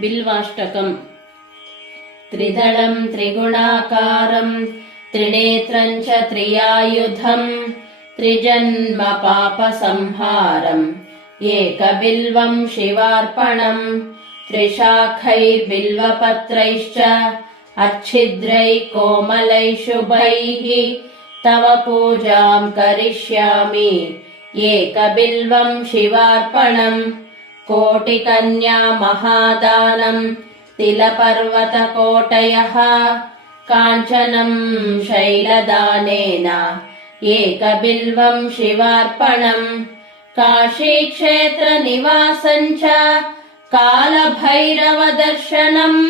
बिल्वाष्टकम्। त्रिदलम् त्रिगुणाकारम् त्रिनेत्रम् च त्रियायुधम् त्रिजन्म पापसंहारम् एकबिल्वम् शिवार्पणम् त्रिशाखै बिल्वपत्रैश्च अच्छिद्रैः कोमलैः शुभैः तव पूजाम् करिष्यामि एकबिल्वम् शिवार्पणम् कोटिकन्या महादानम् तिलपर्वतकोटयः काञ्चनम् शैलदानेन एकबिल्वम् शिवार्पणम् काशीक्षेत्रनिवासम् च कालभैरवदर्शनम्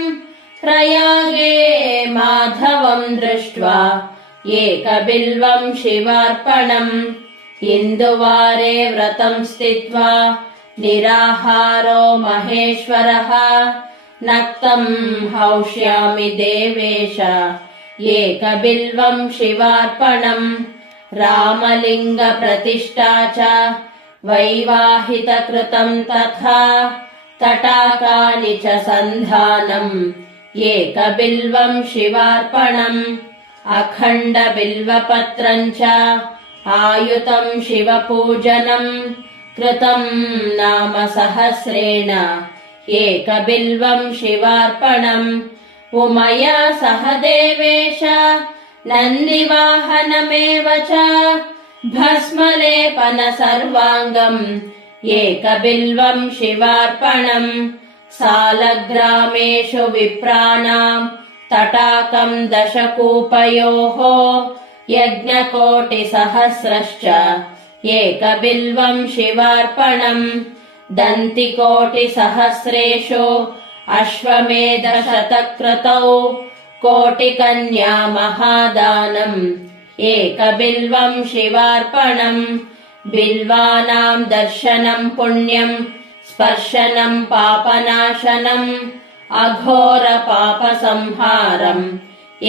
प्रयागे माधवम् दृष्ट्वा एकबिल्वम् शिवार्पणम् इन्दुवारे व्रतम् स्थित्वा निराहारो महेश्वरः नक्तम् हौष्यामि देवेश एकबिल्वम् शिवार्पणम् रामलिङ्गप्रतिष्ठा च वैवाहितकृतम् तथा तटाकानि च सन्धानम् एकबिल्वम् शिवार्पणम् अखण्डबिल्वपत्रम् च आयुतम् शिवपूजनम् कृतम् नाम सहस्रेण एकबिल्वम् शिवार्पणम् उमया सह देवेश नन्दिवाहनमेव च भस्मलेपन सर्वाङ्गम् एकबिल्वम् शिवार्पणम् सालग्रामेषु विप्राणाम् तटाकम् दशकूपयोः यज्ञकोटिसहस्रश्च एकबिल्वम् शिवार्पणम् दन्तिकोटिसहस्रेषु अश्वमेधशतक्रतौ कोटिकन्या महादानम् एकबिल्वम् शिवार्पणम् बिल्वानाम् दर्शनम् पुण्यम् स्पर्शनम् पापनाशनम् अघोरपापसंहारम्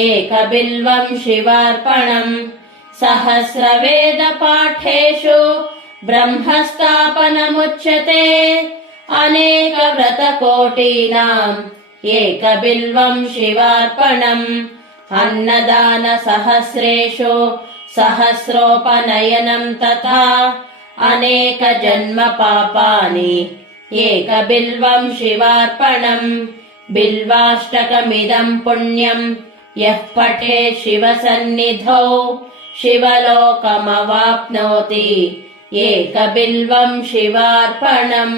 एकबिल्वम् शिवार्पणम् सहस्रवेदपाठेषु ब्रह्मस्थापनमुच्यते अनेकव्रतकोटीनाम् एकबिल्वम् शिवार्पणम् अन्नदानसहस्रेषु सहस्रोपनयनम् तथा अनेकजन्मपापानि एकबिल्वम् शिवार्पणम् बिल्वाष्टकमिदम् पुण्यम् यः पठेत् शिवसन्निधौ शिवलोकमवाप्नोति एकबिल्वम् शिवार्पणम्।